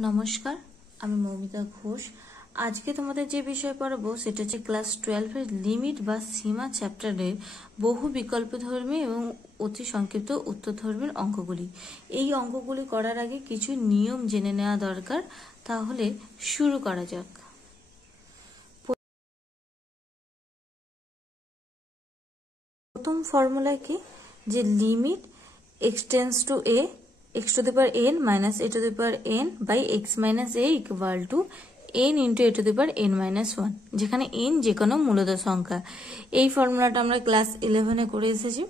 नमस्कार আমি মৌমিতা ঘোষ। আজকে তোমাদের যে বিষয় পড়াবো সেটা হচ্ছে ক্লাস 12 এর লিমিট বা সীমা চ্যাপ্টারের বহু বিকল্পধর্মী এবং অতি সংক্ষিপ্ত উত্তরধর্মীর অঙ্কগুলি। এই অঙ্কগুলি করার আগে কিছু নিয়ম জেনে নেওয়া দরকার, তাহলে শুরু করা যাক। প্রথম ফর্মুলা কি, যে limit x tends two a x to the power n minus a to the power n by x minus a equal to n into a to the power n minus 1, যেখানে n যে কোনো মূলদ সংখ্যা। এই ফর্মুলাটা আমরা class 11 করে এসেছি।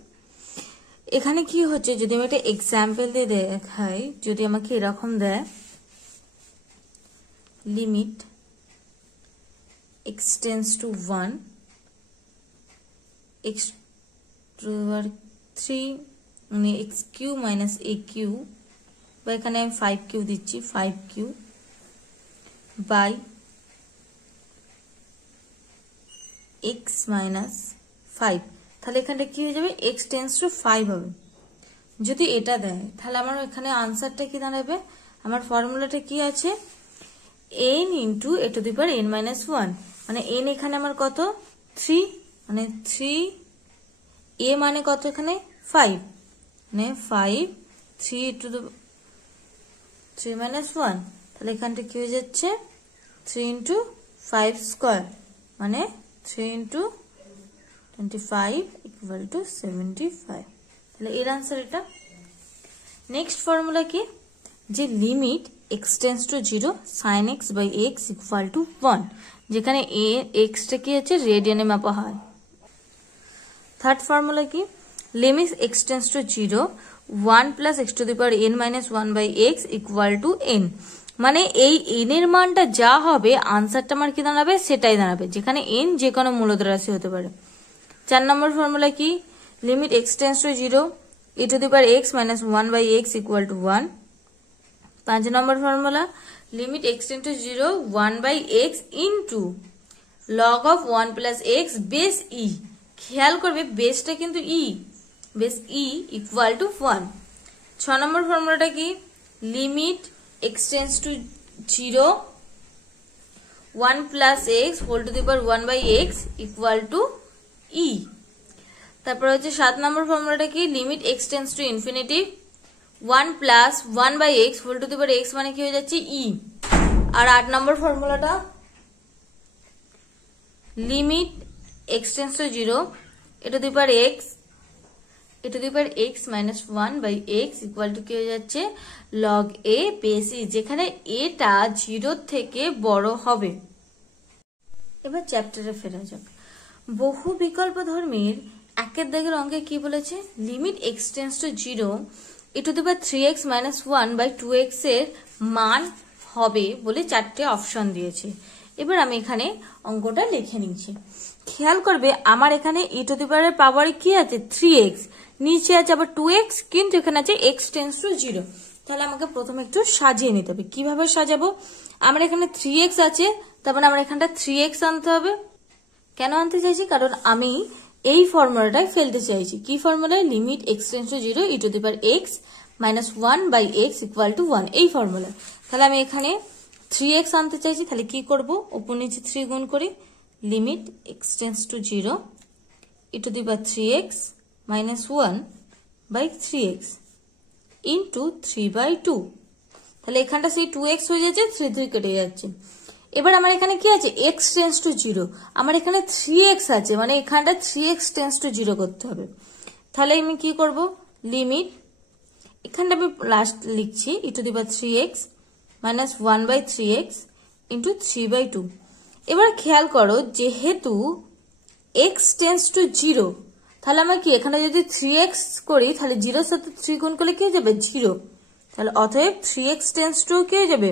এখানে কি হচ্ছে, যদি আমি একটা এক্সাম্পল দিয়ে দেখাই, যদি আমাকে এরকম দেয় limit x tends to 1 x to the power 3 মানে x cube minus a cube, বা এখানে আমি 5 কিউ দিচ্ছি, 5 কিউ বাই x মাইনাস 5, তাহলে এখানটা কি হয়ে যাবে, x টেন্ডস টু 5 হবে। যদি এটা দেয় তাহলে আমার এখানে আনসারটা কি দাঁড়াবে, আমার ফর্মুলাটা কি আছে, n into a two the power n minus 1, মানে n এখানে আমার কত 3, মানে 3 a মানে কত এখানে 5, মানে 5 3 টু দি 3 মাইনাস 1, তাহলে এখানটা কি হয়ে যাচ্ছে 3 ইন্টু 5 স্কোয়ার, মানে 3 ইন্টু 25 ইকুয়াল টু 75, তাহলে এর আনসার এটা। নেক্সট ফর্মুলা কি, যে limit x tends to 0 sin x by x equal to 1, যেখানে x টা কি আছে রেডিয়ানে মাপা হয়। থার্ড ফর্মুলা কি, limit x tends to 0 1 plus x to the power n minus 1 by x equal to n, মানে এই n এর মানটা যা হবে আনসারটা আমার কি দাঁড়াবে সেটাই দাঁড়াবে, যেখানে n যে কোনো মূলদ রাশি হতে পারে। 4 নম্বর ফর্মুলা কি, limit x tends to 0 e to the power x minus 1 by x equal to 1। 5 number formula, limit x tends to 0 1 by x into log of 1 plus x base e, খেয়াল করবে বেসটা কিন্তু e, base e equal to 1। 6 number ফর্মুলাটা কি, limit x tends to 0 1 plus x whole to the power 1 by x equal to e। তারপর হচ্ছে 7 number ফর্মুলাটা কি, limit x tends to infinity 1 plus 1 by x whole to the power x, মানে কি হয়ে যাচ্ছে e। আর 8 নম্বর ফর্মুলাটা limit x tends to 0 e to the power x minus 1 by x equal to কি হয়ে যাচ্ছে লগ a বেস e, যেখানে a টা 0 থেকে বড় হবে। এবার চ্যাপ্টারে ফেরা যাক। বহু বিকল্প ধর্মীর একের দাগের অঙ্কে কি বলেছে, limit x tends to 0 e to the power 3x minus 1 by 2x এর মান হবে বলে 4টে অপশন দিয়েছে। এবার আমি এখানে অঙ্কটা লিখে নিচ্ছি। খেয়াল করবে আমার এখানে e টু দি পাওয়ার পাওয়ারে কি আছে 3x, নিচে আছে আবার 2x, কিন্তু এখানে আছে x টেন্ডস টু 0। তাহলে আমাকে প্রথমে একটু সাজিয়ে নিতে হবে। কিভাবে সাজাবো, আমার এখানে 3x আছে, তারপরে আমার এখানটা 3x আনতে হবে। কেন আনতে চাইছি, কারণ আমি এই ফর্মুলাটাই ফেলতে চাইছি। কি ফর্মুলায়, limit x tends to 0 e to the power x minus 1 by x equal to 1, এই ফর্মুলা। তাহলে আমি এখানে 3x আনতে চাইছি, তাহলে কি করব, উপর নিচে 3 গুণ করি, limit x tends to 0 e to the power 3x minus 1 by 3x into 3 by 2, তাহলে এখানটা সেই 2x হয়ে যাচ্ছে, 3 কেটে যাচ্ছে। এবার আমার এখানে কি আছে, x টেন্ডস টু 0, আমার এখানে 3x আছে, মানে এখানটা 3x টেন্ডস টু 0 করতে হবে। তাহলে আমি কি করব, লিমিট এখানটা আমি লাস্ট লিখছি e to the power 3x minus 1 by 3x into 3 by 2। এবার খেয়াল করো, যেহেতু x টেন্ডস টু 0, তাহলে আমার কি এখানে যদি 3x করি, তাহলে 0 সাথে 3 গুণ করলে কি হয়ে যাবে 0, তাহলে অতএব 3x টেন্ডস টু কি হয়ে যাবে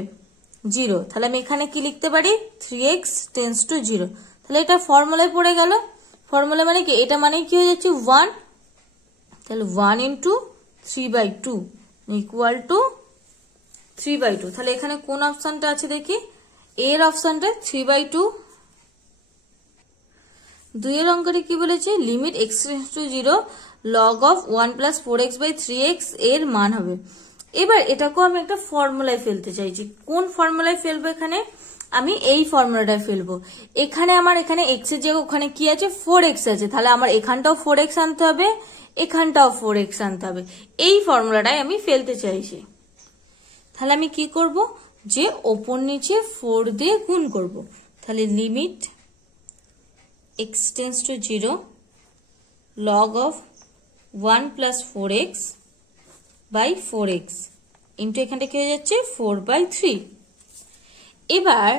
0। তাহলে আমি এখানে কি লিখতে পারি, 3x টেন্ডস টু 0, তাহলে এটা ফর্মুলায় পড়ে গেল। ফর্মুলা মানে কি, এটা মানে কি হয়ে যাচ্ছে 1, তাহলে 1 into 3 by 2 equal to 3 by 2। তাহলে এখানে কোন অপশনটা আছে দেখি, এর অপশনটা 3 বাই 2। 2 এর অঙ্কটা কি বলেছে, limit x tends to 0 log of 1 plus 4x by 3x এর মান হবে। এবার এটাকেও আমি একটা ফর্মুলায় ফেলতে চাইছি। কোন ফর্মুলায় ফেলবো? এখানে আমি এই ফর্মুলাটায় ফেলবো। এখানে আমার এখানে x এর জায়গায় ওখানে কি আছে 4x আছে, তাহলে আমার এখানটাও 4x আনতে হবে, এখানটাও 4x আনতে হবে। এই ফর্মুলাটাই আমি ফেলতে চাইছি। তাহলে আমি কি করব, যে ওপর নিচে 4 দিয়ে গুণ করব। তাহলে limit x tends to 0 log of 1 plus 4x by 4x into এখানটা কি হয়ে যাচ্ছে 4/3। এবার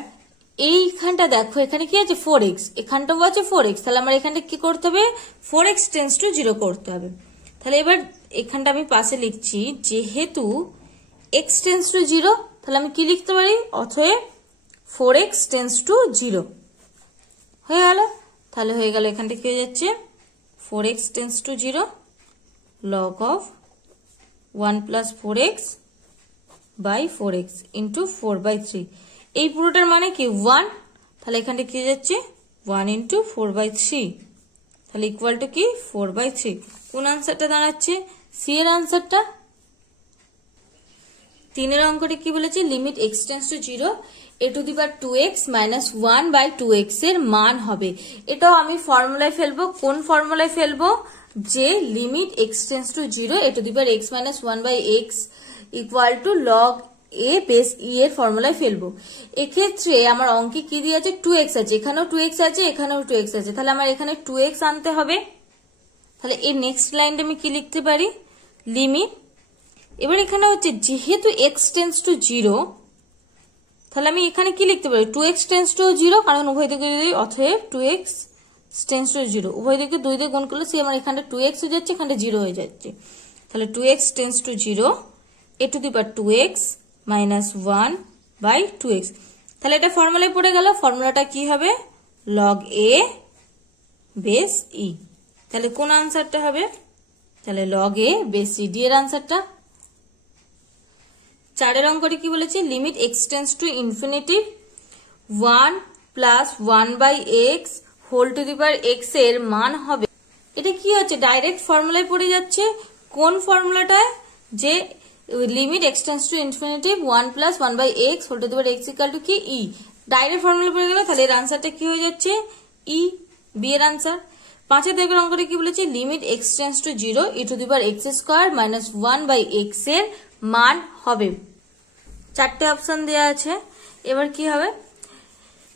এইখানটা দেখো, এখানে কি আছে 4x, এখানটাও আছে 4x, তাহলে আমার এখানটা কি করতে হবে 4x টেন্ডস টু 0 করতে হবে। তাহলে এবার এখানটা আমি পাশে লিখছি, যেহেতু x টেন্ডস টু 0, তাহলে আমি কি লিখতে পারি, অতএব 4x টেন্ডস টু 0 হয়ে গেল। তাহলে হয়ে গেল এখানটা কি হয়ে যাচ্ছে 4x tends to 0 log of 1 plus 4x by 4x into 4/3। এই পুরোটার মানে কি 1, তাহলে এখানটা কি হয়ে যাচ্ছে 1 into 4/3, তাহলে ইকুয়াল টু কি 4/3। কোন আনসারটা দাঁড়াচ্ছে? সি এর আনসারটা। 3 অঙ্কটি কি বলেছে, limit x tends to 0 a to the power 2x minus 1/2x এর মান হবে। এটাও আমি ফর্মুলায় ফেলবো। কোন ফর্মুলায় ফেলবো? যে limit x tends to 0 a to the power x minus 1/x equal to log a base e এর ফর্মুলায় ফেলবো। এক্ষেত্রে আমার অঙ্কে কি দিয়ে আছে 2x আছে, এখানেও 2x আছে, এখানেও 2x আছে, তাহলে আমার এখানে 2x আনতে হবে। তাহলে এর নেক্সট লাইনটা আমি কি লিখতে পারি, লিমিট, এবার এখানে হচ্ছে যেহেতু x টেন্ডস টু 0, তাহলে আমি এখানে কি লিখতে পারি 2x টেন্ডস টু 0, কারণ উভয় দিকে যদি, অতএব 2x টেন্ডস টু 0, উভয় দিকে 2 দিয়ে গুণ করলে সে আমার এখানটা 2x হয়ে যাচ্ছে, এখানটা 0 হয়ে যাচ্ছে। তাহলে 2x tends to 0 a to the power 2x minus 1/2x। তাহলে এটা ফর্মুলায় পড়ে গেল। ফর্মুলাটা কি হবে log a বেস e। তাহলে কোন আনসারটা হবে? তাহলে log a base e, D এর আনসারটা। 4 অঙ্কটি কি বলেছে, limit x tends to infinity 1 plus 1/x whole to the power x এর মান হবে। এটা কি হচ্ছে, ডাইরেক্ট ফর্মুলায় পড়ে যাচ্ছে। কোন ফর্মুলাটায়? যে limit x tends to infinity 1 plus 1/x whole to the power x equal to কি e, ডাইরেক্ট ফর্মুলা পড়ে গেল। তাহলে এর আনসারটা কি হয়ে যাচ্ছে e, বি এর আনসার। 5 অঙ্কটি কি বলেছে, limit x tends to 0 e to the power x square minus 1/x এর মান হবে। 4টে অপশন দেওয়া আছে। এবার কি হবে,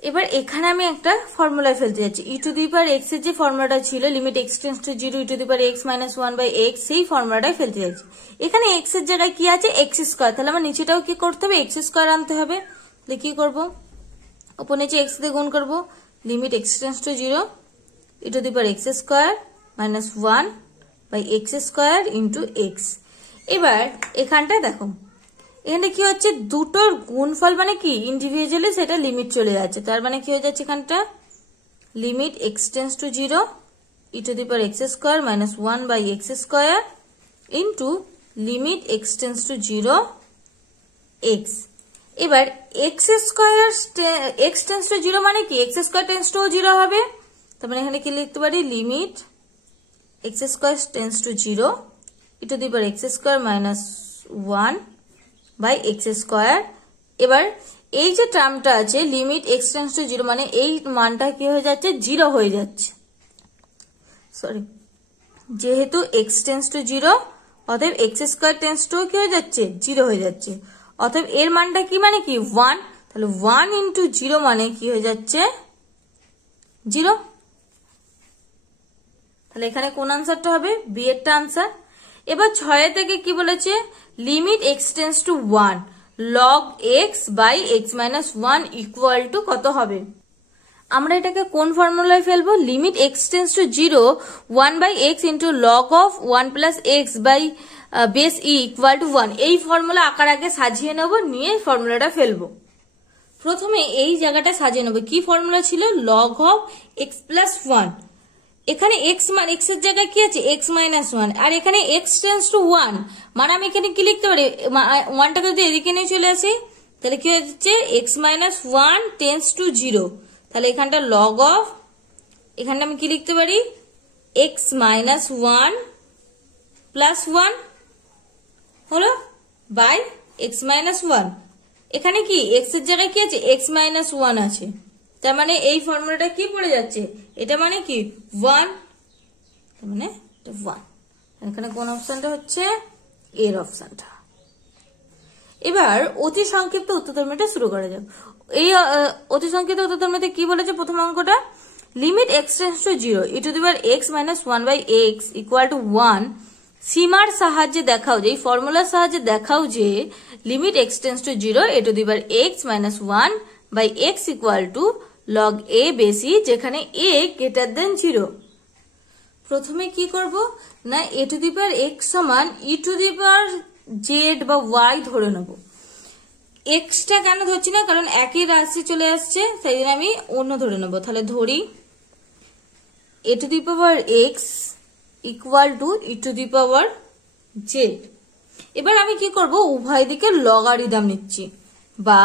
এবার এখানে আমি একটা ফর্মুলায় ফেলতে যাচ্ছি। ই টু দি পাওয়ার এক্স এর যে ফর্মুলাটা ছিল limit x tends to 0 e to the power x minus 1/x, সেই ফর্মুলাটাই ফেলতে যাচ্ছি। এখানে x এর জায়গায় কি আছে x স্কয়ার, তাহলে আমার নিচেটাও কি করতে হবে x স্কয়ার আনতে হবে। তাহলে কি করব, উপর নিচে x দিয়ে গুণ করব। Limit x tends to 0 e to the power x square minus 1/x square into x। এবার এখানটায় দেখো, এখানে কি হচ্ছে দুটোর গুণফল মানে কি ইন্ডিভিজুয়ালি সেটা লিমিট চলে যাচ্ছে, তার মানে কি হয়ে যাচ্ছে এখানটা limit x tends to 0 e to the power x square minus 1/x square into limit x tends to 0 x। এবার x square x tends to 0 মানে কি x স্কয়ার টেন্ডস টু 0 হবে, তার মানে এখানে কি লিখতে পারি limit x square tends to 0 e to the power x square minus 1/x square. এবার এই যে টার্মটা আছে লিমিট x টেন্ডস টু 0 মানে এই মানটা কি হয়ে যাচ্ছে 0 হয়ে যাচ্ছে, সরি, যেহেতু x টেন্ডস টু 0 অতএব x স্কয়ার টেন্ডস টু কি হয়ে যাচ্ছে 0 হয়ে যাচ্ছে, অতএব এর মানটা কি মানে কি 1, তাহলে 1 ইন্টু 0 মানে কি হয়ে যাচ্ছে 0। তাহলে এখানে কোন আনসারটা হবে, বি এরটা আনসার। এবার 6 থেকে কি বলেছে, limit x tends to 1 log x by x minus 1 equal to কত হবে। আমরা এটাকে কোন ফর্মুলায় ফেলবো, limit x tends to 0 1/x into log of 1 plus x by base e equal to 1। এই ফর্মুলা আকার আগে সাজিয়ে নেব, নিয়ে ফর্মুলাটা ফেলবো। প্রথমে এই জায়গাটা সাজিয়ে নেব, কি ফর্মুলা ছিল log of x plus 1, এখানে x মান x এর জায়গায় কি আছে x minus 1, আর এখানে x টেন্ডস টু 1 মানে আমি এখানে কি লিখতে পারি 1টাকে যদি এদিকে নিয়ে চলে আসি তাহলে কি হচ্ছে x minus 1 টেন্ডস টু 0, তাহলে এখানটা log of, এখানটা আমি কি লিখতে পারি x minus 1 plus 1 হলো, বাই এক্স মাইনাস ওয়ান। এখানে কি এক্স এর জায়গায় কি আছে, এক্স মাইনাস ওয়ান আছে, তার মানে এই ফর্মুলাটা কি পড়ে যাচ্ছে, এটা মানে কি ওয়ান, তার মানে ওয়ান। এখানে কোন অপশনটা হচ্ছে, এর অপশনটা। এবার অতি সংক্ষিপ্ত উত্তরধর্মীটা শুরু করা যাক। এই অতি সংক্ষিপ্ত উত্তরধর্মীতে কি বলেছে, প্রথম অঙ্কটা limit x tends to 0 e to the power x minus 1/x equal to 1 সীমার সাহায্যে দেখাও যে, এই ফর্মুলার সাহায্যে দেখাও যে limit x tends to 0 e to the power x minus 1/x equal to log a base e, যেখানে a গ্রেটার দেন 0। প্রথমে কি করব না, এ টু দি পাওয়ার এক্স সমান e to the power Z বা ওয়াই ধরে নেব। এক্সটা কেন ধরছি না, কারণ একই রাশি চলে আসছে, সেই জন্য আমি অন্য ধরে নেব। তাহলে ধরি a to the power x equal to e to the power z. এবার আমি কি করব, উভয় দিকে লগারিদম নিচ্ছি, বা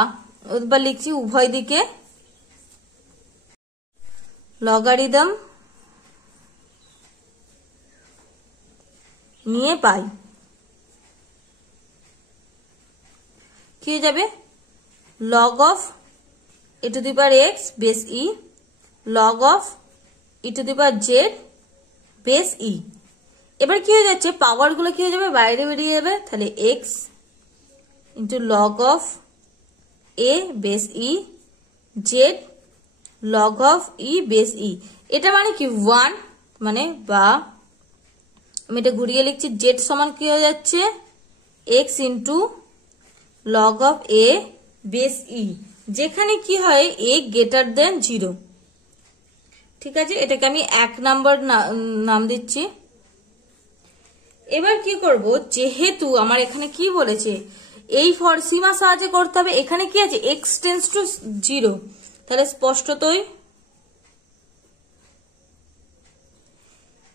লিখছি উভয় দিকে লগারিদম নিয়ে পাই কি হয়ে যাবে, log of a to the power x base e log of e to the power z base e. এবার কি হয়ে যাচ্ছে, পাওয়ার গুলো কি হয়ে যাবে, বাইরে বেরিয়ে যাবে। তাহলে x into log of a base e z log of e base e. এটা মানে কি ওয়ান, মানে বা আমি এটা ঘুরিয়ে লিখছি, জেড সমান কি হয়ে যাচ্ছে x into log of a base e, যেখানে কি হয় এ গ্রেটার দেন 0। ঠিক আছে, এটাকে আমি 1 নাম্বার নাম দিচ্ছি। এবার কি করব, যেহেতু আমার এখানে কি বলেছে, এই সীমা সাহায্যে করতে হবে, এখানে কি আছে এক্স টেন্ডস টু 0, তাহলে স্পষ্টতই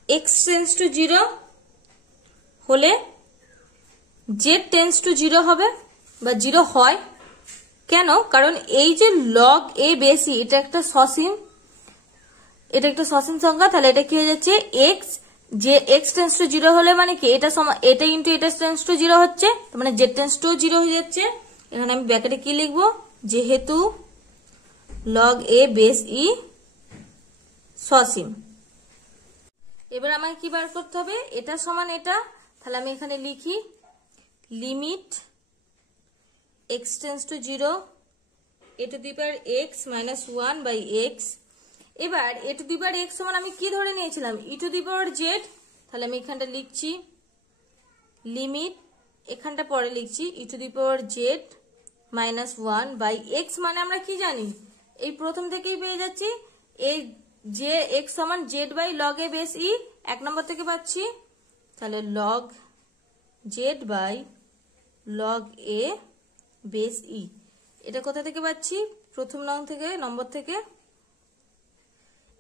এক্স টেন্ডস টু 0 হলে জেড টেন্ডস টু 0 হবে বা 0 হয়। কেন, কারণ এই যে লগ এ বেসি এটা একটা সসীম, এটা একটা সসীম সংখ্যা। তাহলে এটা কি হয়ে যাচ্ছে এক্স, যে এক্স টেন্ডস টু 0 হলে মানে কি এটা এটা ইন্টু এটা টেন্ডস টু 0 হচ্ছে, মানে জেড টেন্ডস টু 0 হয়ে যাচ্ছে। এখানে আমি ব্র্যাকেটে কি লিখবো, যেহেতু লগ এ বেস ই সসীম। এবার আমাকে কি বার করতে হবে, এটা সমান এটা। তাহলে আমি এখানে লিখি limit x tends to 0 A to the power x minus 1/x। এবার এ টু দি পাওয়ার এক্স সমান আমি কি ধরে নিয়েছিলাম, ই টু দি পাওয়ার জেড। তাহলে আমি এখানটা লিখছি লিমিট, এখানটা পরে লিখছি e to the power z minus 1/x, মানে আমরা কি জানি, এই প্রথম থেকেই পেয়ে যাচ্ছি এই যে এক্স সমান z by log a base e, 1 number থেকে পাচ্ছি। তাহলে log z by log a base e, এটা কোথা থেকে পাচ্ছি, প্রথম নম্বর থেকে।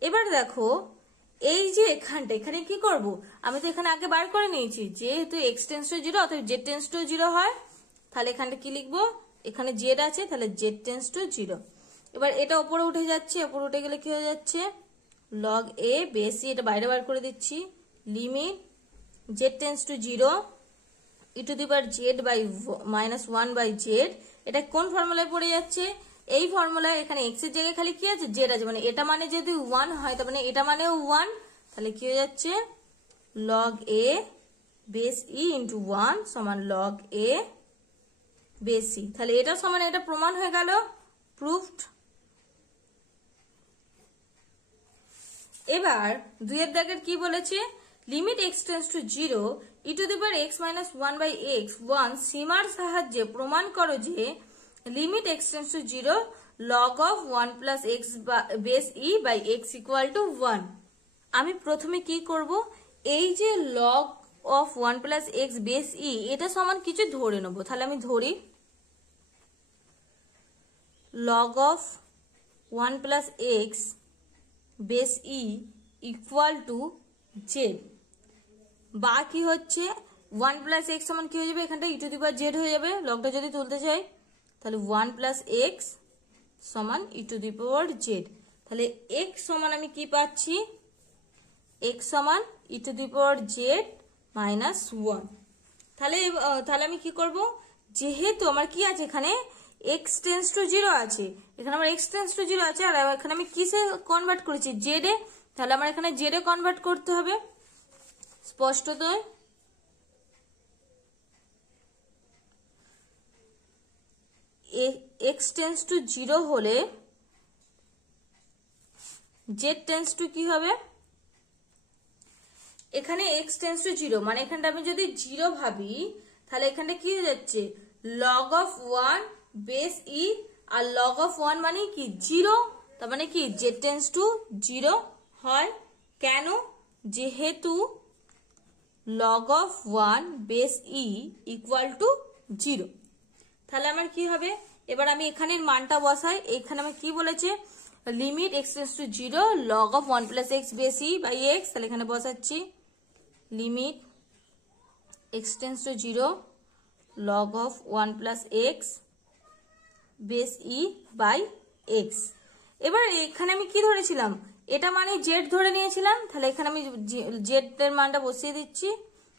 এবার দেখো এই যে এখানে কি করব, আমি তো এখানে আগে বার করে নিয়েছি, যেহেতু এক্স টেন্ডস টু 0 অথবা জেড টেন্ডস টু 0 হয়। তাহলে এখানটা কি লিখবো, এখানে জেড আছে, তাহলে জেড টেন্ডস টু 0। এবার এটা উপরে উঠে যাচ্ছে, উপরে উঠে গেলে কি হয়ে যাচ্ছে লগ এ বেস ই, এটা বাইরে বার করে দিচ্ছি limit z tends to 0 e to the power z by minus 1/জেড। এটা কোন ফর্মুলায় পড়ে যাচ্ছে, এই ফর্মুলায় এখানে এক্স এর জায়গায় খালি কি আছে জেড আছে, মানে এটা মানে যদি 1 হয় তার মানে এটা মানেও 1। তাহলে কি হয়ে যাচ্ছে log a base E into 1 সমান লগ এ বেস ই। তাহলে এটা সমান এটা প্রমাণ হয়ে গেল, প্রুফড। এবার 2 এর দাগের কি বলেছে, limit x tends to 0 e to the power x minus 1/x 1 সীমার সাহায্যে প্রমাণ করো যে limit x tends to 0 log of 1 plus x base e by x equal to 1। আমি প্রথমে কি করব, এই যে log of 1 plus x base e এটা সমান কিছু ধরে নেব। তাহলে আমি ধরি log of 1 plus x base e equal to Z, বা কি হচ্ছে 1 প্লাস এক্স সমান কি হয়ে যাবে, এখানটা ই টু দি পাওয়ার জেড হয়ে যাবে। লগটা যদি তুলতে চাই তাহলে 1 প্লাস এক্স সমান e to the power z. তাহলে এক্স সমান আমি কি পাচ্ছি, এক্স সমান e to the power z minus 1। তাহলে আমি কি করব, যেহেতু আমার কি আছে এখানে x টেন্স টু 0 আছে, এখানে আমার x টেন্স টু 0 আছে, আর এখানে আমি কিসে কনভার্ট করেছি, z এ, তাহলে আমার এখানে z এ কনভার্ট করতে হবে স্পষ্টতই। x টেন্স টু 0 হলে z টেন্স টু কি হবে, এখানে x টেন্স টু 0 মানে এখানটা আমি যদি 0 ভাবি তাহলে এখানটা কি হয়ে যাচ্ছে log of 1 বেস e, আর log of 1 মানে কি 0, তার মানে কি z টেন্স টু 0 হয়। কেন, যেহেতু log of 1 base e equal to 0। তাহলে আমার কি হবে, এবার আমি এখানের মানটা বসাই। এখানে আমি কি বলেছে, limit x tends to 0 log of 1 plus x base e by x, তাহলে এখানে বসাচ্ছি limit x tends to 0 log of 1 plus x base e by x। এবার এখানে আমি কি ধরেছিলাম, এটা মানে z ধরে নিয়েছিলাম, তাহলে এখানে আমি z এর মানটা বসিয়ে দিচ্ছি।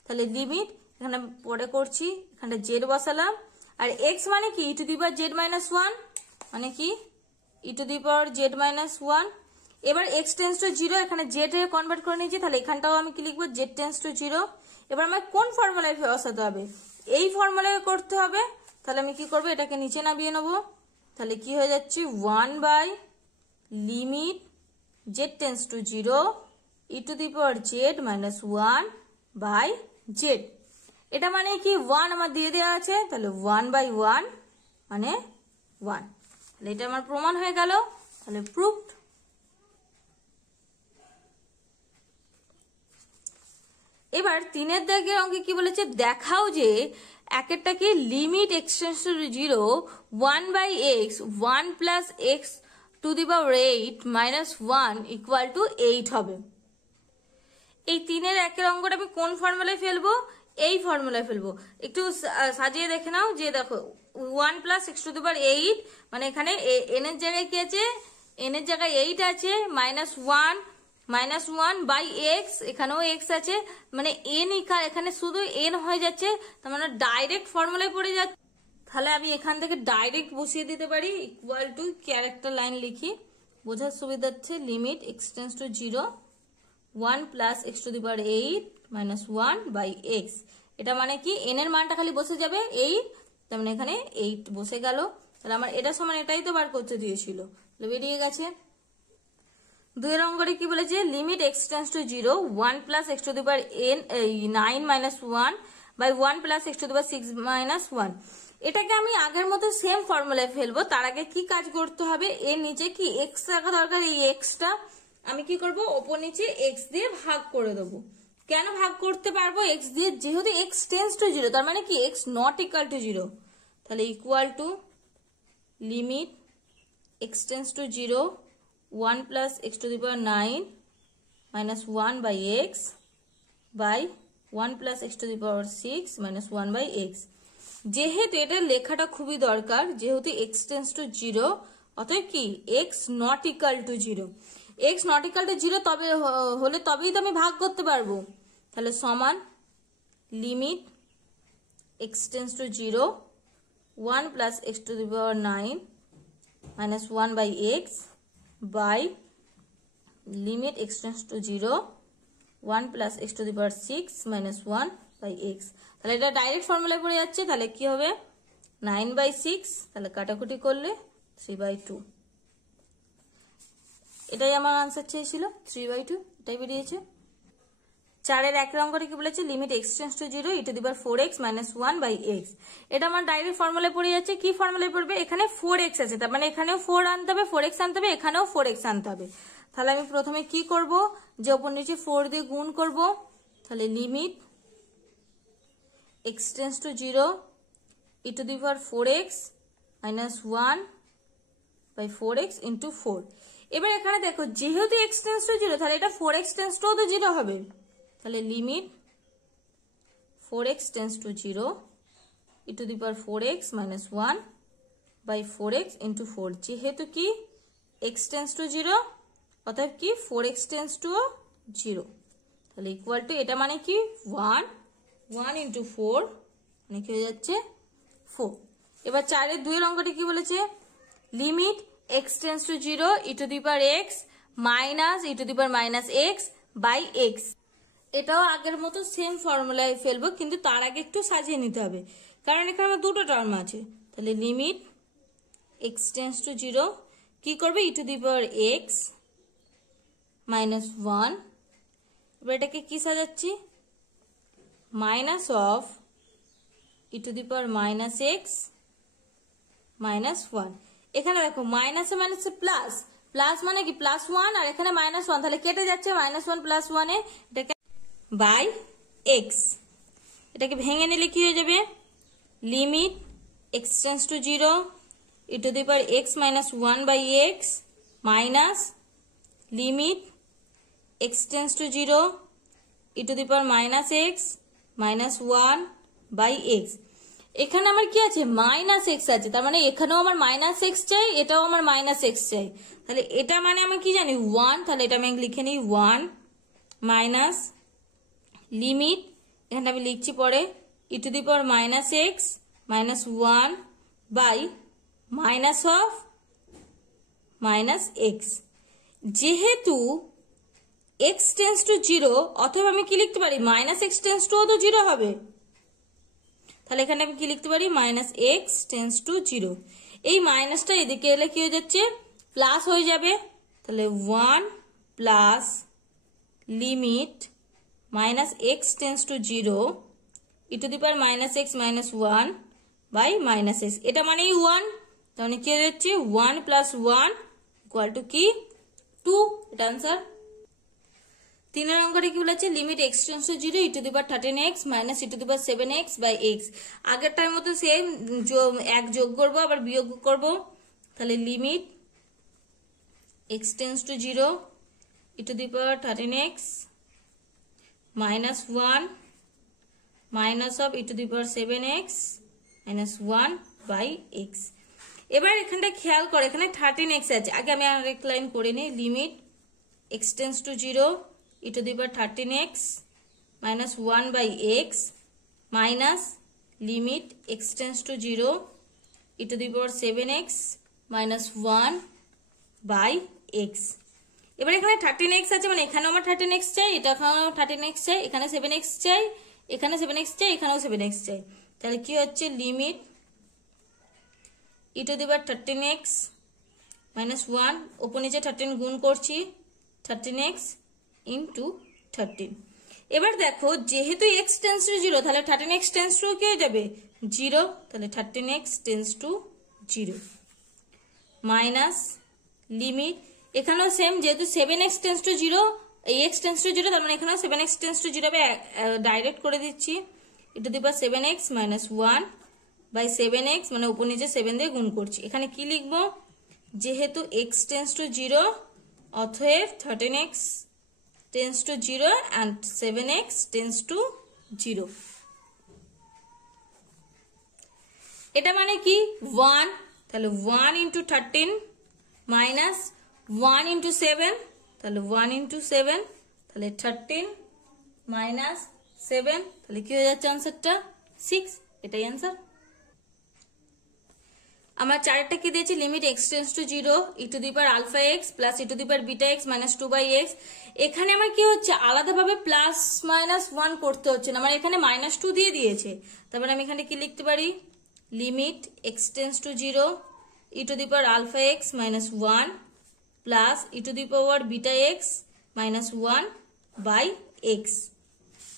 তাহলে লিমিট এখানে পরে করছি, এখানে z বসালাম, আর x মানে কি e to the power z minus 1, মানে কি e to the power z minus 1। এবার x টেন্স টু 0 এখানে z এ কনভার্ট করে নিয়েছি, তাহলে এখানটাও আমি কি লিখবো z টেন্স টু 0। এবার আমার কোন ফর্মুলায় বসাতে হবে, এই ফর্মুলায় করতে হবে। তাহলে আমি কি করবো, এটাকে নিচে নামিয়ে নেবো, তাহলে কি হয়ে যাচ্ছে 1 by limit z tends to 0 e to the power z minus 1 by z। এটা মানে কি 1 আমার দিয়ে দেওয়া আছে, তাহলে 1 বাই 1 মানে 1, তাহলে এটা আমার প্রমাণ হয়ে গেল, তাহলে প্রুফড। এবার 3 দাগের অঙ্কে কি বলেছে, দেখাও যে একটা কি limit x tends to 0 1 by x 1 plus x to the power 8 minus 1 equal to 8 হবে। এই 3 অঙ্কটা আমি কোন ফর্মুলায় ফেলবো, এই ফর্মুলায় ফেলবো। একটু সাজিয়ে দেখে নাও, যে দেখো 1 plus x to the power 8 মানে এখানে n এর জায়গায় কি আছে, n এর জায়গায় 8 আছে, মাইনাস 1 বাই x, এখানেও x আছে, মানে n এখানে শুধু n হয়ে যাচ্ছে, তার মানে ডাইরেক্ট ফর্মুলায় পড়ে যাচ্ছে। তাহলে আমি এখান থেকে ডাইরেক্ট বসিয়ে দিতে পারি, ইকুয়াল টু ক্যারেক্টার লাইন লিখি বোঝার সুবিধার্থে, limit x tends to 0 1 plus x to the power 8 minus 1 by x। এটা মানে কি n এর মানটা খালি বসে যাবে 8, তার মানে এখানে 8 বসে গেল। তাহলে আমার এটা সমান এটাই তো বার করতে দিয়েছিল, বেরিয়ে গেছে। 2 অঙ্করে কি বলেছে, limit x tends to 0 1 plus x to the power 9 minus 1 by 1 plus x to the power 6 minus 1। এটাকে আমি আগের মতো সেম ফর্মুলায় ফেলবো। তার আগে কি কাজ করতে হবে, এর নিচে কি x থাকা দরকার, এই x টা আমি কি করব, ওপর নিচে x দিয়ে ভাগ করে দেবো। কেন ভাগ করতে পারবো x দিয়ে, যেহেতু x টেন্স টু 0 তার মানে কি x নট ইকুয়াল টু 0, তাহলে equal to limit x tends to 0 1 plus x to the power 9 minus 1 by x by 1 plus x to the power 6 minus 1 by x। যেহেতু এটা লেখাটা খুবই দরকার, যেহেতু x টেন্স টু 0 অতএব কি x not equal to 0, x not equal to 0 তবে হলে তবেই তো আমি ভাগ করতে পারবো। তাহলে সমান limit x tends to 0 1 plus x to the power 9 minus 1 by x by limit x tends to 0 1 plus x to the power 6 minus 1 by x। তাহলে এটা ডাইরেক্ট ফর্মুলায় পড়ে যাচ্ছে, তাহলে কি হবে 9 বাই 6, তাহলে কাটাকুটি করলে 3 বাই 2, এটাই আমার আনসার চেয়েছিল 3 বাই 2, এটাই বেরিয়েছে। 4 অঙ্করে কি বলেছে, limit x tends to 0 e to the power 4x minus 1 by x। এটা আমার ডাইরেক্ট ফর্মুলায় পড়ে যাচ্ছে। কি ফর্মুলায় পড়বে, এখানে 4x আছে, তার মানে এখানেও 4 আনতে হবে, 4x আনতে হবে, এখানেও 4x আনতে হবে। তাহলে আমি প্রথমে কি করব, যে ওপর নিচে 4 দিয়ে গুণ করব, তাহলে limit x tends to 0 e to the power 4x minus 1 by 4x into 4। এবার এখানে দেখো যেহেতু x টেন্স টু 0 তাহলে এটা 4x টেন্স টু 0 হবে, তাহলে limit 4x tends to 0 e to the power 4x minus 1 by 4x into 4। যেহেতু কি x টেন্স টু 0 অতএব কি 4x টেন্স টু 0, তাহলে ইকুয়াল টু এটা মানে কি 1 ইন্টু 4 মানে কি হয়ে যাচ্ছে 4। এবার 4-এর 2-এর অঙ্কটি কি বলেছে, limit x tends to 0 e to the power x minus e to the power minus x by x। এটাও আগের মতো সেম ফর্মুলায় ফেলবো, কিন্তু তার আগে একটু সাজিয়ে নিতে হবে, কারণ এখানে আমার দুটো টার্ম আছে। তাহলে লিমিট x টেন্স টু 0 কি করবে, e to the power x minus 1। এবার এটাকে কি সাজাচ্ছি, minus of e to the power minus x minus 1। এখানে দেখো মাইনাসে মাইনাসে প্লাস, প্লাস মানে কি প্লাস 1, আর এখানে মাইনাস 1, তাহলে কেটে যাচ্ছে মাইনাস 1 প্লাস 1 এ, এটাকে বাই x। এটাকে ভেঙে নিলে কি হয়ে যাবে, limit x tends to 0 e to the power x minus 1 by x minus limit x tends to 0 e to the power minus x minus 1 by x। এখানে আমার কি আছে, মাইনাস এক্স আছে, তার মানে এখানেও আমার মাইনাস এক্স চাই, এটাও আমার মাইনাস এক্স চাই। তাহলে এটা মানে আমি কি জানি 1, তাহলে এটা আমি লিখে নিই 1 মাইনাস লিমিট, এখানে আমি লিখছি পরে e to the power minus x minus 1 by minus of minus x. যেহেতু x টেন্স টু 0, অথবা আমি কি লিখতে পারি, মাইনাস এক্স টেন্স টু তো 0 হবে, তাহলে এখানে আমি কি লিখতে পারি, মাইনাস এক্স টেন্স টু 0। এই মাইনাসটা এদিকে এলে কি হয়ে যাচ্ছে, প্লাস হয়ে যাবে। তাহলে 1 plus limit minus x tends to 0 e to the power minus x minus 1 by minus x. এটা মানেই 1, তাহলে কি হয়ে যাচ্ছে 1 প্লাস 1 ইকুয়াল টু কি 2। এটা আনসার। 3-এর অঙ্কটা কি বলেছে, limit x tends to 0 e to the power 13x minus e to the power 7x by x। আগের টাইম মতো সেম, এক যোগ করবো আবার বিয়োগ করব। তাহলে limit x tends to 0 e to the power 13x minus 1 minus of e to the power 7x minus 1 by x। এবার এখানটা খেয়াল করে, এখানে 13x আছে, আগে আমি আরেক লাইন করে নিই, limit x tends to 0 e to the power 13x minus 1 by x minus limit x tends to 0 e to the power 7x minus 1 by x। এবার এখানে 13x আছে, মানে এখানেও আমার 13x চাই, এটাখানেও 13x চাই, এখানে 7x চাই, এখানে 7x চাই, এখানেও 7x চাই। তাহলে কি হচ্ছে, limit e to the power 13x minus 1, ওপর নিচে 13 গুণ করছি, 13x ইন্টু 13। এবার দেখো যেহেতু x টেন্স টু 0, তাহলে 13x টেন্স টু কি হয়ে যাবে 0, তাহলে 13x tense to 0 minus limit, এখানেও সেম, যেহেতু 7x টেন্স টু 0, এই x টেন্স টু 0, তার মানে এখানেও 7x টেন্স টু 0 ডাইরেক্ট করে দিচ্ছি, e to the power 7x minus 1 by 7x, মানে উপর নিচে 7 দিয়ে গুণ করছি। এখানে কি লিখবো, যেহেতু x টেন্স টু 0, অতএব 13x tends to 0 and 7x tends to 0। এটা মানে কি 1, তাহলে 1 into 13 minus 1 into 7, তাহলে 1 into 7, তাহলে 13 minus 7, তাহলে কি হয়ে যাচ্ছে আনসারটা 6। এটাই আনসার। আমার চারটা কি দিয়েছি, limit x tends to 0 e to the power alpha x plus e to the power beta x minus 2 by x. এখানে আমার কি হচ্ছে, আলাদাভাবে প্লাস মাইনাস 1 করতে হচ্ছে না, আমার এখানে মাইনাস 2 দিয়ে দিয়েছে। তারপরে আমি এখানে কি লিখতে পারি, limit x tends to 0 e to the power alpha x minus 1 plus e to the power beta x minus 1 by x.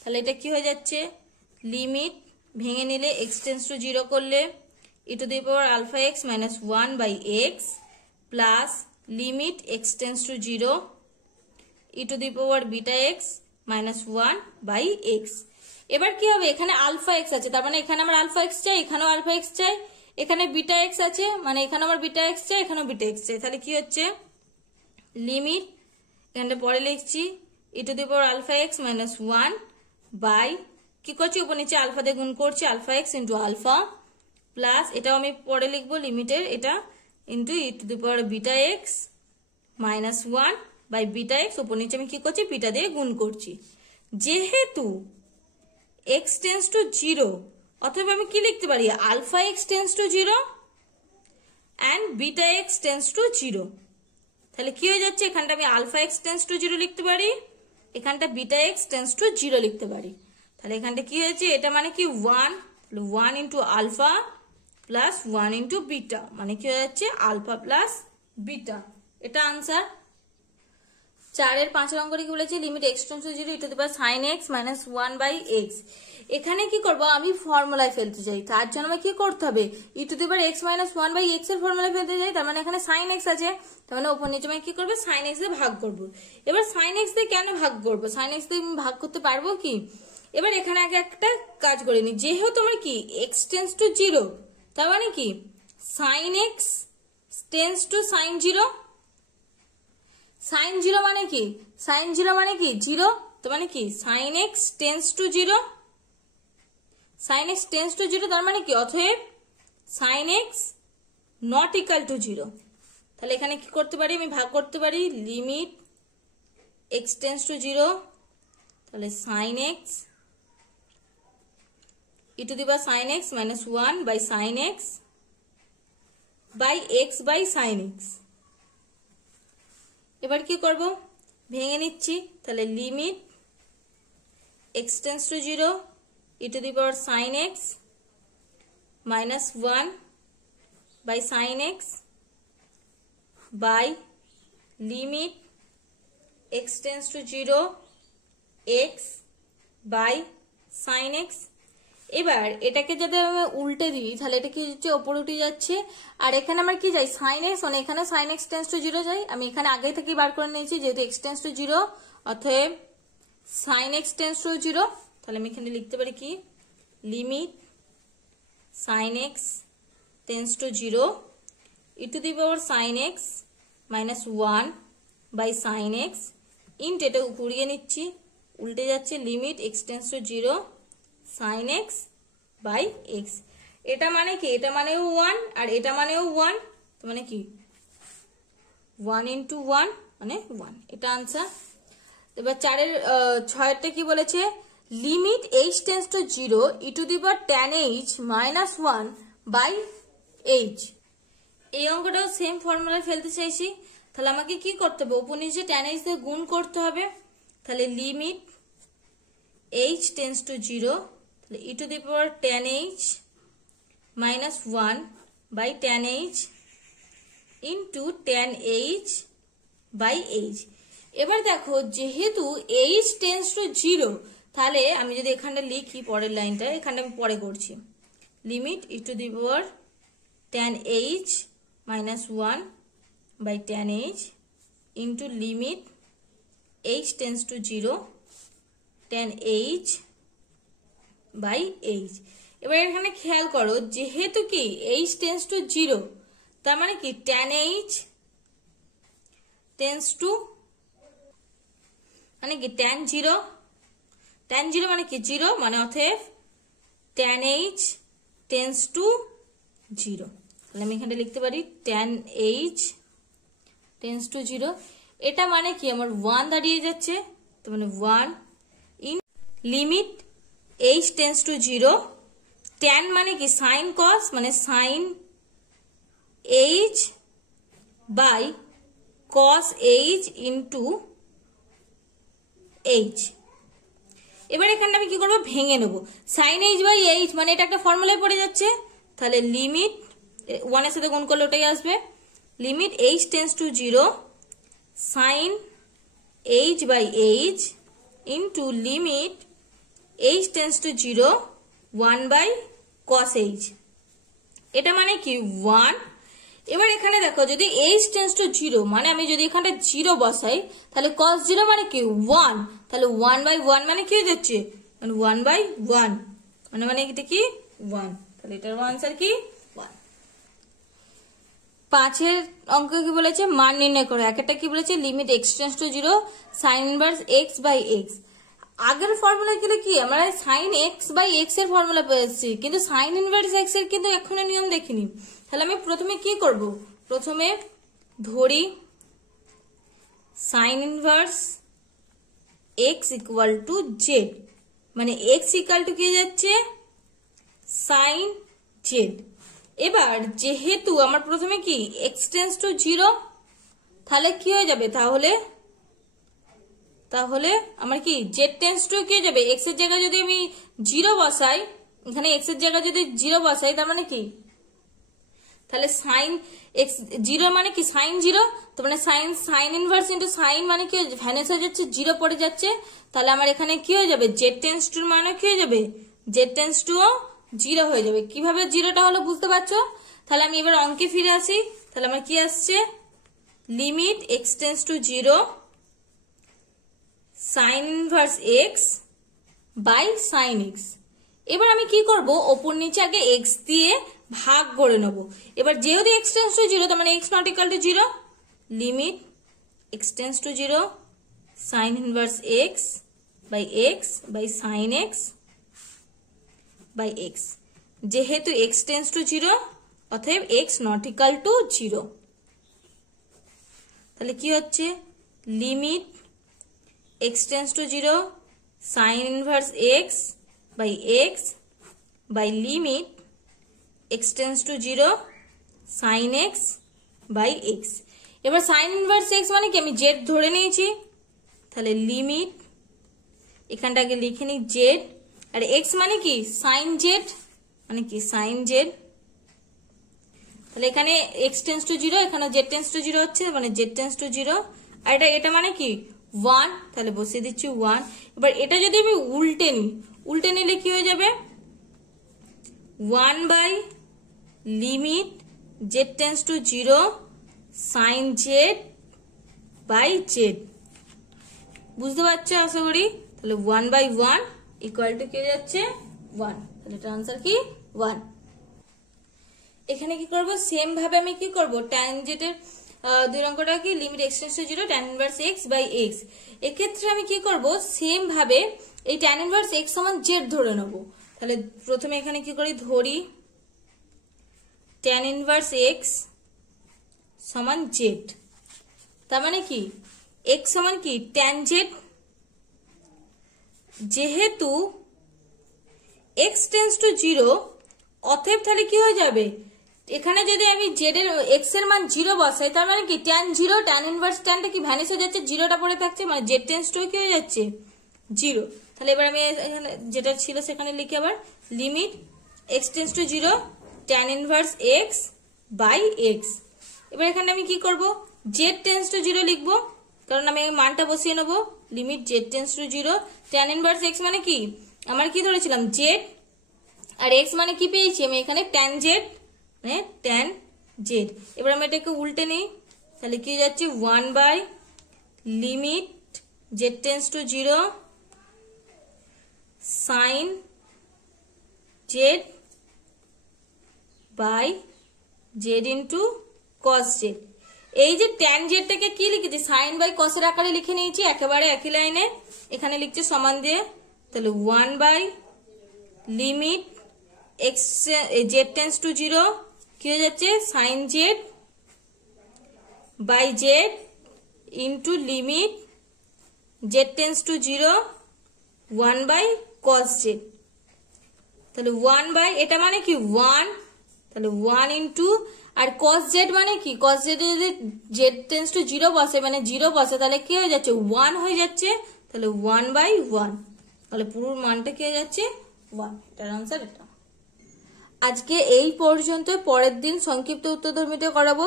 তাহলে এটা কি হয়ে যাচ্ছে, লিমিট ভেঙে নিলে x টেন্স টু 0 করলে e to the power alpha x minus 1 by x plus limit x tends to 0 e to the power beta x minus 1 by x। এবার কি হবে, এখানে আলফা এক্স আছে, তার মানে এখানে আমার আলফা এক্স চাই, এখানেও আলফা এক্স চাই, এখানে বিটা এক্স আছে, মানে এখানে আমার বিটা এক্স চাই, এখানেও বিটা এক্স চাই। তাহলে কি হচ্ছে, লিমিট এখানে পরে লিখছি e to the power alpha x minus 1 by কি করছি, উপর নিচে আলফা দিয়ে গুণ করছি, alpha x into alpha plus এটাও আমি পরে লিখবো লিমিটের এটা into e to the power beta x minus 1 by beta x, উপর নিচে আমি কি করছি, বিটা দিয়ে গুণ করছি। যেহেতু x টেন্স টু 0, অথবা আমি কি লিখতে পারি, alpha x tends to 0 and beta x tends to 0। তাহলে কি হয়ে যাচ্ছে, এখানটা আমি আলফা এক্স টেন্স টু 0 লিখতে পারি, এখানটা বিটা এক্স টেন্স টু 0 লিখতে পারি। তাহলে এখানটা কি হয়েছে, এটা মানে কি 1, তাহলে 1 into alpha plus 1 into beta, মানে কি হয়ে যাচ্ছে আলফা প্লাস বিটা। এটা আনসার। 4 5 অঙ্কটি কি বলেছে, limit x tends to 0 e to the power sin x minus 1 by x. এখানে কি করব, আমি ফর্মুলায় ফেলতে চাই, তার জন্য আমাকে কি করতে হবে, e to the power x minus 1 by x এর ফর্মুলায় ফেলতে চাই, তার মানে এখানে sin x আছে, তার মানে উপর নিচে আমি কি করব, sin x দিয়ে ভাগ করব। এবার sin x দিয়ে কেন ভাগ করব, sin x দিয়ে ভাগ করতে পারবো কি। এবার এখানে আগে একটা কাজ করে নি, যেহেতু আমার কি x টেন্স টু 0, তার মানে কি sin x tends two sin 0, sin 0 মানে কি, sin 0 মানে কি 0, তো মানে কি sin x tends to 0, sin x tends to 0, তার মানে কি অতএব sin x not equal to 0। তাহলে এখানে কি করতে পারি, আমি ভাগ করতে পারি, লিমিট x টেন্স টু 0, তাহলে sin x e to the power sin x minus 1 by sin x by x by sin x। এবার কি করব, ভেঙে নিচ্ছি, তাহলে limit x tends to 0 e to the power sin x minus 1 by sin x by limit x tends to 0 x by sin x। এবার এটাকে যদি আমি উল্টে দিই, তাহলে এটা কি হচ্ছে, ওপর উঠে যাচ্ছে, আর এখানে আমার কি যাই sin x, মানে এখানে sin x টেন্স টু 0 যাই, আমি এখানে আগে থেকেই বার করে নিয়েছি, যেহেতু x টেন্স টু 0 অতএব sin x টেন্স টু 0। তাহলে আমি এখানে লিখতে পারি কি, limit sin x tends to 0 e to the power sin x minus 1 by sin x into, এটা ঘুরিয়ে নিচ্ছি, উল্টে যাচ্ছে, limit x tends to 0 sin x by x। এটা মানে কি, এটা মানেও 1 আর এটা মানেও 1, তো মানে কি 1 ইন্টু 1 মানে 1। এটা আনসার। এবার 6 কি বলেছে, limit h tends to 0 e to the power tan h minus 1 by h। এই অঙ্কটাও সেম ফর্মুলায় ফেলতে চাইছি, তাহলে আমাকে কি করতে হবে, উপর নিচে tan h দিয়ে গুণ করতে হবে। তাহলে লিমিট h টেন্স টু 0, তাহলে e to the power tan h minus 1 by tan h into tan h by h। এবার দেখো, যেহেতু h টেন্স টু 0, তাহলে আমি যদি এখানটা লিখি পরের লাইনটা, এখানটা আমি পরে করছি, limit e to the power tan h minus 1 by tan h into limit h tends to 0 tan h by h। এবার এখানে খেয়াল করো, যেহেতু কি h টেন্স টু 0, তার মানে কি tan h টেন্স টু মানে কি tan 0, tan 0 মানে কি 0, মানে অতএব tan h টেন্স টু 0। তাহলে আমি এখানে লিখতে পারি tan h টেন্স টু 0। এটা মানে কি আমার 1 দাঁড়িয়ে যাচ্ছে, তো মানে 1 in limit h tends to 0, tan মানে কি sin cos, মানে sin h by cos h into h। এবার এখানে আমি কি করবো, ভেঙে নেব, sin h বাই h, মানে এটা একটা ফর্মুলায় পড়ে যাচ্ছে, তাহলে লিমিট 1 এর সাথে গুণ করলে ওটাই আসবে, limit h tends to 0 sin h by h into limit h tends to 0 1 by cos h। এটা মানে কি 1। এবার এখানে দেখো, যদি h টেন্স টু 0, মানে আমি যদি এখানটা 0 বসাই, তাহলে cos 0 মানে কি 1, তাহলে 1 বাই 1 মানে কি হয়ে যাচ্ছে, মানে 1 বাই 1, মানে এটা কি 1। তাহলে এটার আনসার কি 1। 5 অঙ্ক কি বলেছে, মান নির্ণয় করো। একটা কি বলেছে, limit x tends to 0 sin inverse x by x। আগের ফর্মুলা গেলে কি আমরা sin x বাই x এর ফর্মুলা পেয়েছি, কিন্তু sin ইনভার্স x এর কিন্তু এখনো নিয়ম দেখিনি। তাহলে আমি প্রথমে কি করব, প্রথমে ধরি sin inverse x equal two z, মানে x ইকুয়াল টু কি যাচ্ছে সাইন জেড। এবার যেহেতু আমার প্রথমে কি এক্স টেন্স টু 0, তাহলে কি হয়ে যাবে, তাহলে আমার কি জেড টেন্স টু কি হয়ে যাবে, এক্স এর জায়গায় যদি আমি 0 বসাই, এখানে এক্স এর জায়গায় যদি 0 বসাই, তার মানে কি, তাহলে সাইন এক্স 0 মানে কি সাইন 0, তো মানে সাইন ইনভার্স ইন্টু সাইন মানে কি ভ্যানিশ হয়ে যাচ্ছে, 0 পড়ে যাচ্ছে। তাহলে আমার এখানে কি হয়ে যাবে, জেড টেন্স টু মানে কি হয়ে যাবে, জেড টেন্স টু 0 হয়ে যাবে। কিভাবে 0টা হলো বুঝতে পারছো? তাহলে আমি এবার অঙ্কে ফিরে আসি। তাহলে আমার কি আসছে, limit x tends to 0 sine inverse x by sine x. এবার আমি কি করব, ওপর নিচে আগে এক্স দিয়ে ভাগ করে নেব। এবার যেহেতু এক্স টেন্স টু 0, তার মানে x not equal to 0, limit x tends to 0 sine inverse x by sine x by x. যেহেতু এক্স টেন্স টু 0, অতএব এক্স নট ইকুয়াল টু 0। তাহলে কি হচ্ছে, limit x tends to 0 sine inverse x by limit x tends to 0 sine x by x. এবার sine inverse x মানে কি, আমি Z ধরে নিয়েছি, তাহলে লিমিট এখানটা আগে লিখে নিই জেড, আর এক্স মানে কি সাইন জেড, মানে কি সাইন জেড। তাহলে এখানে এক্স টেন্স টু 0, এখানে জেড টেন্স টু 0 হচ্ছে, মানে জেড টেন্স টু 0, আর এটা মানে কি 1, তাহলে বসিয়ে দিচ্ছি 1। এবার এটা যদি আমি উল্টে নিলে কি হয়ে যাবে, 1 by limit z tends to 0 sine z by z. বুঝতে পারছো আশা করি? তাহলে 1 বাই 1 ইকুয়াল টু কি হয়ে যাচ্ছে 1, তাহলে এটা আনসার কি 1। এখানে কি করব, সেম ভাবে আমি কি করব, tan z এর 2 অঙ্কটা কি limit x tends to 0 tan inverse x by x। এক্ষেত্রে আমি কি করব, সেম ভাবে এই tan ইনভার্স x সমান z ধরে নেব। তাহলে প্রথমে এখানে কি করি, ধরি tan ইনভার্স x সমান z, তার মানে কি x সমান কি tan z। যেহেতু x টেন্স টু 0, অতএব তাহলে কি হয়ে যাবে, এখানে যদি আমি জেড এর এক্স এর মান 0 বসাই, তার মানে কি tan 0 tan ইনভার্স tanটা কি ভ্যানিশ হয়ে যাচ্ছে, 0টা পড়ে থাকছে, মানে জেড টেন্স টু কি হয়ে যাচ্ছে 0। তাহলে এবার আমি এখানে যেটা ছিল সেখানে লিখি আবার limit x tends to 0 tan inverse x by x. এবার এখানে আমি কি করব, জেড টেন্স টু 0 লিখবো, কারণ আমি মানটা বসিয়ে নেবো, limit z tends to 0 tan inverse x মানে কি আমার কি ধরেছিলাম জেড, আর এক্স মানে কি পেয়েছি আমি এখানে tan জেড, মানে tan জেড। এবার আমি এটাকে উল্টে নিই, তাহলে কি যাচ্ছে 1 by limit z tends to 0 sine z by z into cos z. এই যে tan জেডটাকে কি লিখেছি, সাইন বাই কসের আকারে লিখে নিয়েছি, একেবারে একই লাইনে এখানে লিখছে সমান দিয়ে। তাহলে 1 by limit x z tends to 0 কি হয়ে যাচ্ছে sine z by z into limit z tends to 0 1 by cos z. তাহলে 1 বাই এটা মানে কি 1, তাহলে 1 ইন্টু আর কস জেড মানে কি, কস জেড যদি জেড টেন্স টু 0 বসে, মানে 0 বসে, তাহলে কি হয়ে যাচ্ছে 1 হয়ে যাচ্ছে, তাহলে 1 বাই 1, তাহলে পুরো মানটা কি হয়ে যাচ্ছে 1। এটার আনসার এটা। আজকে এই পর্যন্ত, পরের দিন সংক্ষিপ্ত উত্তরধর্মীটা করাবো।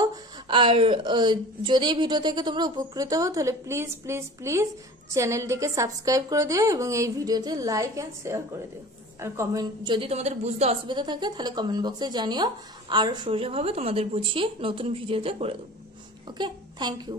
আর যদি এই ভিডিও থেকে তোমরা উপকৃত হও, তাহলে প্লিজ প্লিজ প্লিজ চ্যানেলটিকে সাবস্ক্রাইব করে দিও এবং এই ভিডিওতে লাইক এন্ড শেয়ার করে দিও। আর কমেন্ট, যদি তোমাদের বুঝতে অসুবিধা থাকে তাহলে কমেন্ট বক্সে জানিও, আরো সোজাভাবে তোমাদের বুঝিয়ে নতুন ভিডিওতে করে দেবো। ওকে, থ্যাংক ইউ।